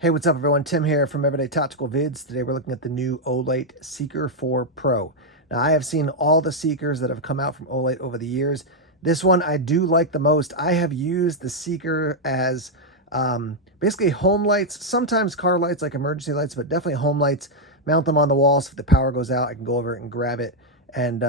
Hey, what's up everyone? Tim here from Everyday Tactical Vids. Today we're looking at the new Olight Seeker 4 Pro. Now I have seen all the Seekers that have come out from Olight over the years. This one I do like the most. I have used the Seeker as basically home lights, sometimes car lights like emergency lights, but definitely home lights. Mount them on the wall so if the power goes out I can go over and grab it and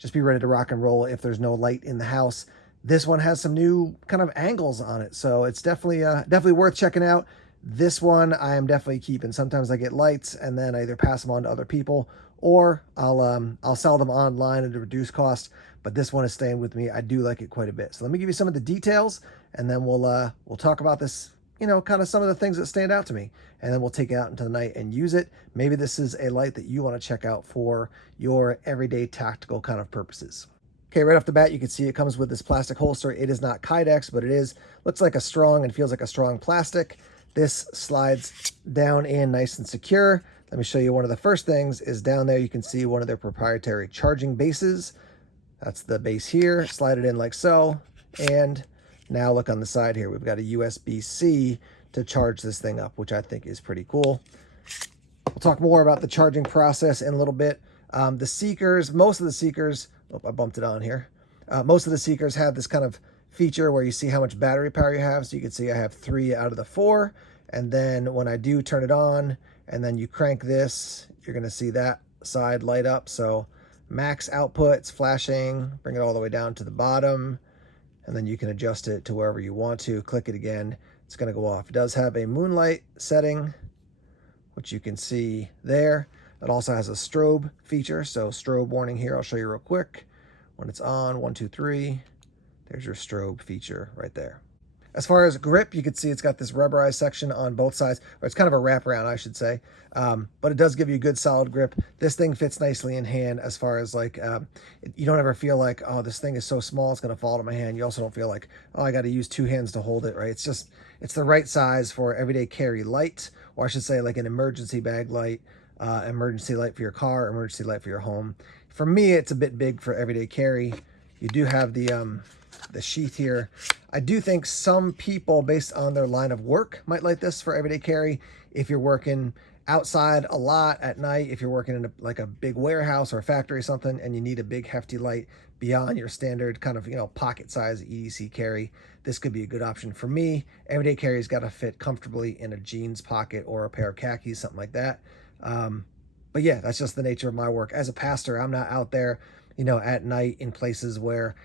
just be ready to rock and roll if there's no light in the house. This one has some new kind of angles on it, so it's definitely worth checking out. This one I am definitely keeping. Sometimes I get lights and then I either pass them on to other people or I'll sell them online at a reduced cost. But this one is staying with me. I do like it quite a bit. So let me give you some of the details and then we'll talk about this, kind of some of the things that stand out to me. And then we'll take it out into the night and use it. Maybe this is a light that you want to check out for your everyday tactical kind of purposes. Okay, right off the bat, you can see it comes with this plastic holster. It is not Kydex, but it looks like a strong and feels like a strong plastic. This slides down in nice and secure. Let me show you one of the first things is down there. You can see one of their proprietary charging bases. That's the base here. Slide it in like so. And now look on the side here. We've got a USB-C to charge this thing up, which I think is pretty cool. We'll talk more about the charging process in a little bit. The Seekers, most of the Seekers, I bumped it on here. Most of the Seekers have this kind of feature where you see how much battery power you have. So you can see I have 3 out of the 4. And then when I do turn it on and then you crank this, you're going to see that side light up. So max output, it's flashing, bring it all the way down to the bottom. And then you can adjust it to wherever you want to. Click it again, it's going to go off. It does have a moonlight setting, which you can see there. It also has a strobe feature. So strobe warning here, I'll show you real quick. When it's on, 1, 2, 3. There's your strobe feature right there. As far as grip, you can see it's got this rubberized section on both sides, or it's kind of a wraparound, I should say. But it does give you a good solid grip. This thing fits nicely in hand as far as like, you don't ever feel like, oh, this thing is so small, it's going to fall to my hand. You also don't feel like, oh, I got to use 2 hands to hold it, right? It's the right size for everyday carry light, or I should say like an emergency bag light, emergency light for your car, emergency light for your home. For me, it's a bit big for everyday carry. You do have the sheath here. I do think some people, based on their line of work, might like this for everyday carry. If you're working outside a lot at night, if you're working in like a big warehouse or a factory or something, and you need a big hefty light beyond your standard kind of, pocket size EDC carry, this could be a good option for me. Everyday carry's got to fit comfortably in a jeans pocket or a pair of khakis, something like that. But yeah, that's just the nature of my work. As a pastor, I'm not out there, at night in places where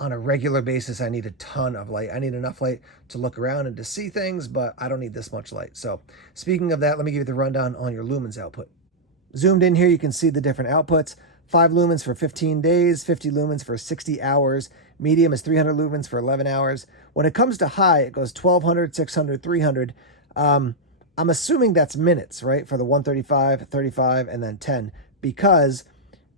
on a regular basis, I need a ton of light. I need enough light to look around and to see things, but I don't need this much light. So speaking of that, let me give you the rundown on your lumens output. Zoomed in here, you can see the different outputs. 5 lumens for 15 days, 50 lumens for 60 hours. Medium is 300 lumens for 11 hours. When it comes to high, it goes 1200, 600, 300. I'm assuming that's minutes, right? For the 135, 35, and then 10, because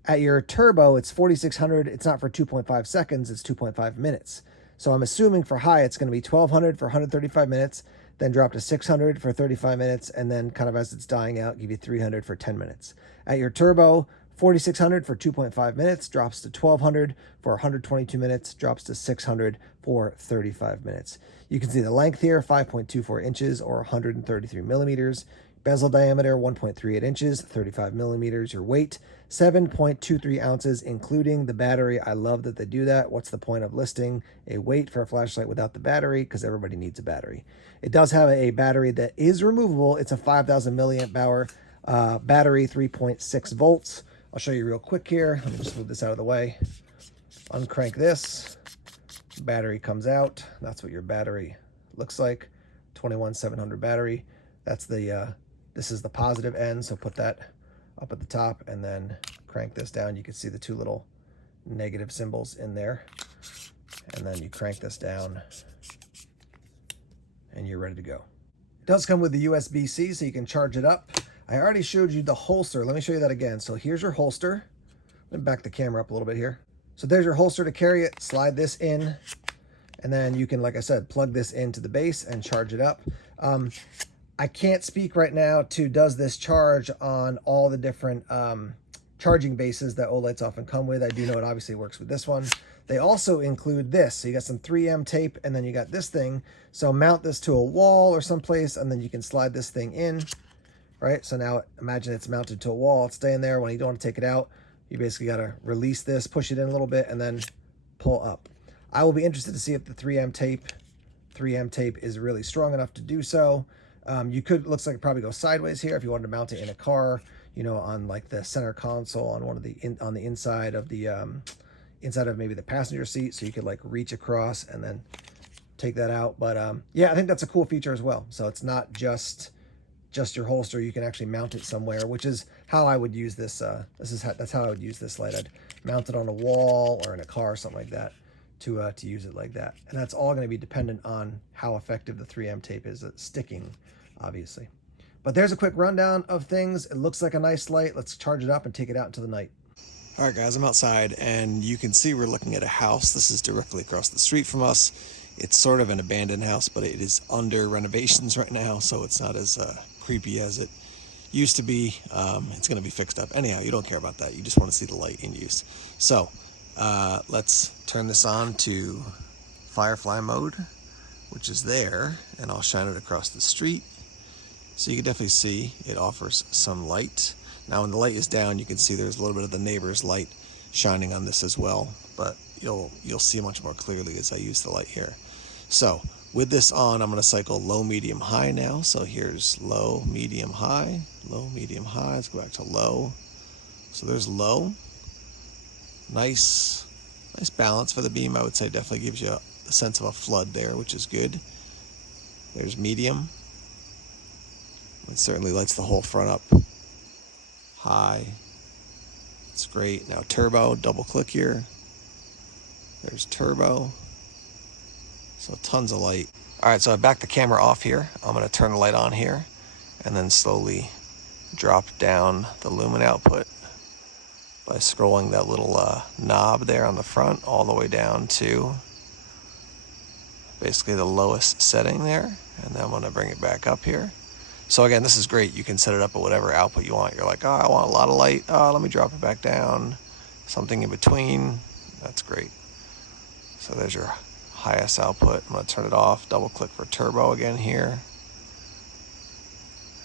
at your turbo, it's 4600. It's not for 2.5 seconds. It's 2.5 minutes. So I'm assuming for high, it's going to be 1200 for 135 minutes, then drop to 600 for 35 minutes, and then kind of as it's dying out, give you 300 for 10 minutes. At your turbo, 4600 for 2.5 minutes, drops to 1200 for 122 minutes, drops to 600 for 35 minutes. You can see the length here, 5.24 inches or 133 millimeters. Bezel diameter, 1.38 inches, 35 millimeters. Your weight, 7.23 ounces, including the battery. I love that they do that. What's the point of listing a weight for a flashlight without the battery? Because everybody needs a battery. It does have a battery that is removable. It's a 5,000 milliamp hour battery, 3.6 volts. I'll show you real quick here. Let me just move this out of the way. Uncrank this. Battery comes out. That's what your battery looks like. 21700 battery. That's the this is the positive end, so put that up at the top and then crank this down. You can see the 2 little negative symbols in there. And then you crank this down and you're ready to go. It does come with the USB-C, so you can charge it up. I already showed you the holster. Let me show you that again. So here's your holster. Let me back the camera up a little bit here. So there's your holster to carry it. Slide this in, and then you can, like I said, plug this into the base and charge it up. I can't speak right now to does this charge on all the different charging bases that Olights often come with. I do know it obviously works with this one. They also include this. So you got some 3M tape, and then you got this thing. So mount this to a wall or someplace, and then you can slide this thing in, right? So now imagine it's mounted to a wall. It's staying there. When you don't want to take it out, you basically got to release this, push it in a little bit, and then pull up. I will be interested to see if the 3M tape is really strong enough to do so. You could, looks like it probably go sideways here if you wanted to mount it in a car, you know, on like the center console, on one of the on the inside of the inside of maybe the passenger seat, so you could like reach across and then take that out. But yeah, I think that's a cool feature as well. So it's not just your holster. You can actually mount it somewhere, which is how I would use this. That's how I would use this light. I'd mount it on a wall or in a car or something like that to use it like that. And that's all going to be dependent on how effective the 3M tape is at sticking, obviously. But there's a quick rundown of things. It looks like a nice light. Let's charge it up and take it out into the night. All right, guys, I'm outside, and you can see we're looking at a house. This is directly across the street from us. It's sort of an abandoned house, but it is under renovations right now, so it's not as creepy as it used to be. It's going to be fixed up. Anyhow, you don't care about that. You just want to see the light in use. So let's turn this on to Firefly mode, which is there, and I'll shine it across the street. So you can definitely see it offers some light. Now when the light is down, you can see there's a little bit of the neighbor's light shining on this as well, but you'll see much more clearly as I use the light here. So with this on, I'm going to cycle low, medium, high now. So here's low, medium, high, low, medium, high. Let's go back to low. So there's low. Nice balance for the beam. I would say definitely gives you a sense of a flood there, which is good. There's medium. It certainly lights the whole front up. High. It's great. Now turbo, double click here. There's turbo. So tons of light. All right, so I backed the camera off here. I'm going to turn the light on here and then slowly drop down the lumen output by scrolling that little knob there on the front all the way down to basically the lowest setting there. And then I'm going to bring it back up here. So again, this is great. You can set it up at whatever output you want. You're like, oh, I want a lot of light. Oh, let me drop it back down. Something in between. That's great. So there's your highest output. I'm going to turn it off. Double click for turbo again here.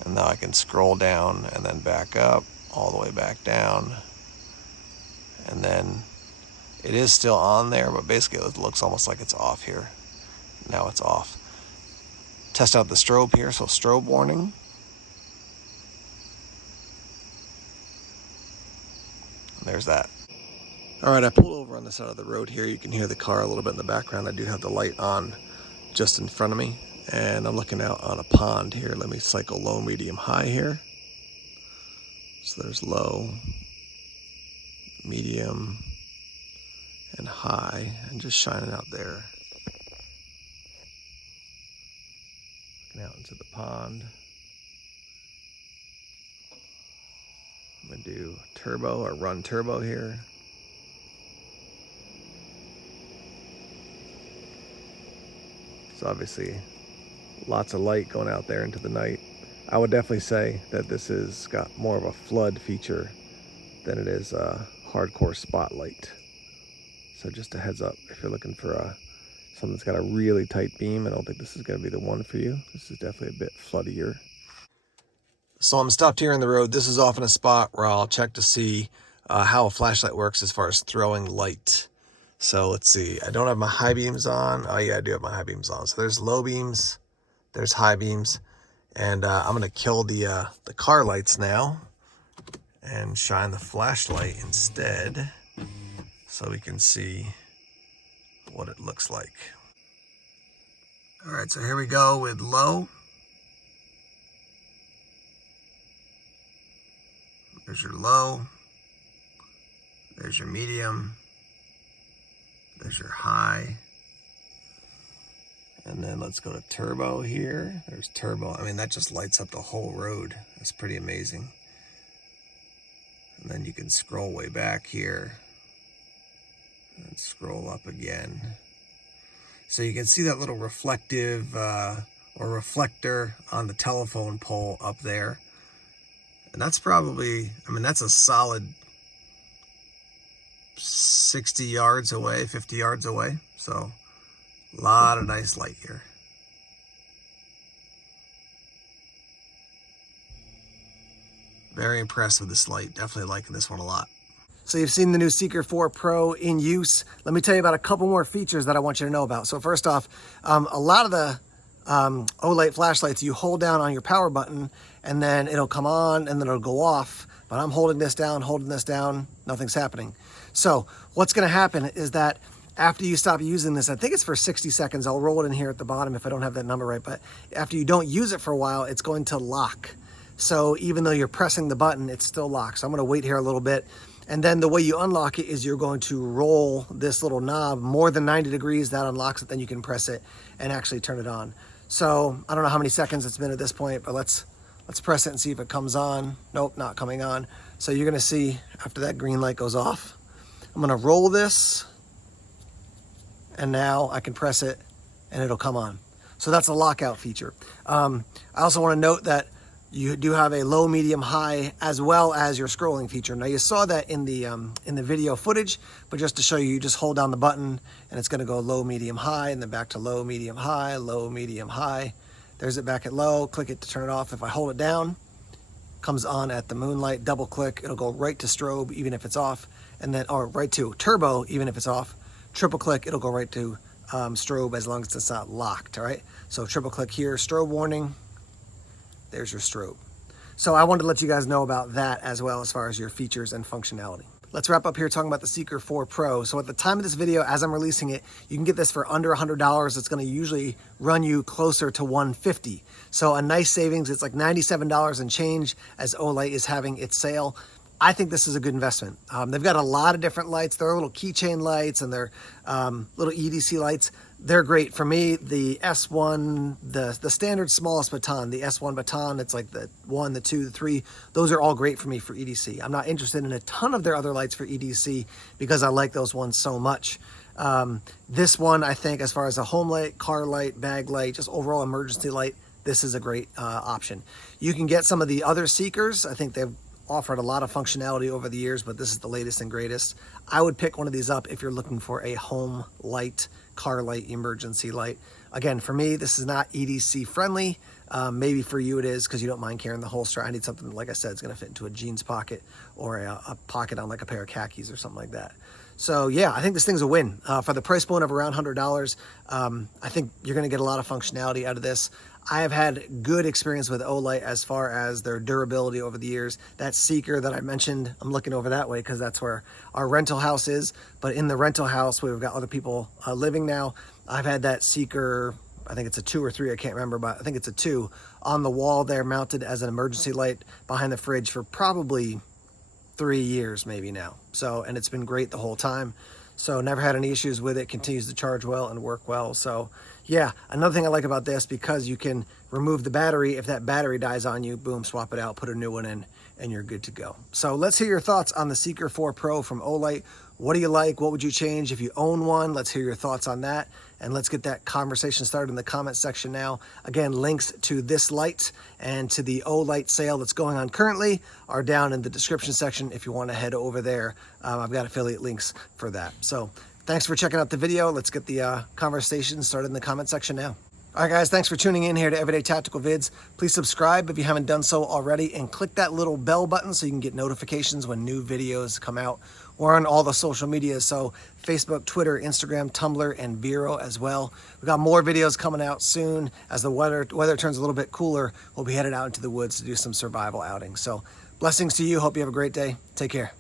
And now I can scroll down and then back up all the way back down. And then it is still on there, but basically it looks almost like it's off here. Now it's off. Test out the strobe here, so strobe warning. And there's that. All right, I pulled over on the side of the road here. You can hear the car a little bit in the background. I do have the light on just in front of me, and I'm looking out on a pond here. Let me cycle low, medium, high here. So there's low, medium, and high, and just shining out there. Out into the pond. I'm going to do turbo or run turbo here. So obviously lots of light going out there into the night. I would definitely say that this has got more of a flood feature than it is a hardcore spotlight. So just a heads up, if you're looking for something that's got a really tight beam, I don't think this is going to be the one for you. This is definitely a bit floodier. So I'm stopped here in the road. This is often a spot where I'll check to see how a flashlight works as far as throwing light. So let's see. I don't have my high beams on. Oh yeah, I do have my high beams on. So there's low beams, there's high beams, and I'm going to kill the car lights now and shine the flashlight instead so we can see what it looks like. All right, so here we go with low. There's your low. There's your medium. There's your high. And then let's go to turbo here. There's turbo. I mean, that just lights up the whole road. That's pretty amazing. And then you can scroll way back here and scroll up again. So you can see that little reflective or reflector on the telephone pole up there. And that's probably, I mean, that's a solid 60 yards away, 50 yards away. So a lot of nice light here. Very impressed with this light. Definitely liking this one a lot. So you've seen the new Seeker 4 Pro in use. Let me tell you about a couple more features that I want you to know about. So first off, a lot of the Olight flashlights, you hold down on your power button and then it'll come on and then it'll go off. But I'm holding this down, nothing's happening. So what's gonna happen is that after you stop using this, I think it's for 60 seconds, I'll roll it in here at the bottom if I don't have that number right, but after you don't use it for a while, it's going to lock. So even though you're pressing the button, it's still locked. So I'm gonna wait here a little bit. And then the way you unlock it is you're going to roll this little knob more than 90 degrees, that unlocks it, then you can press it and actually turn it on. So I don't know how many seconds it's been at this point, but let's press it and see if it comes on. Nope, not coming on. So you're gonna see after that green light goes off, I'm gonna roll this and now I can press it and it'll come on. So that's a lockout feature. I also wanna note that you do have a low, medium, high, as well as your scrolling feature. Now you saw that in the video footage, but just to show you, you just hold down the button and it's gonna go low, medium, high, and then back to low, medium, high, low, medium, high. There's it back at low, click it to turn it off. If I hold it down, comes on at the moonlight, double click, it'll go right to strobe, even if it's off, and then, or right to turbo, even if it's off. Triple click, it'll go right to strobe as long as it's not locked, all right? So triple click here, strobe warning, there's your strobe. So I wanted to let you guys know about that as well as far as your features and functionality. Let's wrap up here talking about the Seeker 4 Pro. So at the time of this video, as I'm releasing it, you can get this for under $100. It's gonna usually run you closer to $150. So a nice savings, it's like $97 and change as Olight is having its sale. I think this is a good investment. They've got a lot of different lights. There are little keychain lights and they're little EDC lights. They're great. For me, the S1, the standard smallest baton, the S1 baton, it's like the 1, the 2, the 3, those are all great for me for EDC. I'm not interested in a ton of their other lights for EDC because I like those ones so much. This one, I think, as far as a home light, car light, bag light, just overall emergency light, this is a great option. You can get some of the other Seekers. I think they've offered a lot of functionality over the years, but this is the latest and greatest. I would pick one of these up if you're looking for a home light, car light, emergency light. Again, for me, this is not EDC friendly. Maybe for you it is because you don't mind carrying the holster. I need something, like I said, it's gonna fit into a jeans pocket or a pocket on like a pair of khakis or something like that. So yeah, I think this thing's a win. For the price point of around $100, I think you're gonna get a lot of functionality out of this. I have had good experience with Olight as far as their durability over the years. That Seeker that I mentioned, I'm looking over that way because that's where our rental house is. But in the rental house, we've got other people living now. I've had that Seeker, I think it's a 2 or 3, I can't remember, but I think it's a 2, on the wall there mounted as an emergency light behind the fridge for probably 3 years maybe now. So, and it's been great the whole time. So never had any issues with it, continues to charge well and work well. So yeah, another thing I like about this, because you can remove the battery. If that battery dies on you, boom, swap it out, put a new one in, and you're good to go. So let's hear your thoughts on the Seeker 4 Pro from Olight. What do you like? What would you change if you own one? Let's hear your thoughts on that. And let's get that conversation started in the comment section now. Again, links to this light and to the Olight sale that's going on currently are down in the description section if you want to head over there. I've got affiliate links for that. So thanks for checking out the video. Let's get the conversation started in the comment section now. All right, guys, thanks for tuning in here to Everyday Tactical Vids. Please subscribe if you haven't done so already and click that little bell button so you can get notifications when new videos come out. We're on all the social media, so Facebook, Twitter, Instagram, Tumblr, and Vero as well. We've got more videos coming out soon. As the weather turns a little bit cooler, we'll be headed out into the woods to do some survival outings. So blessings to you. Hope you have a great day. Take care.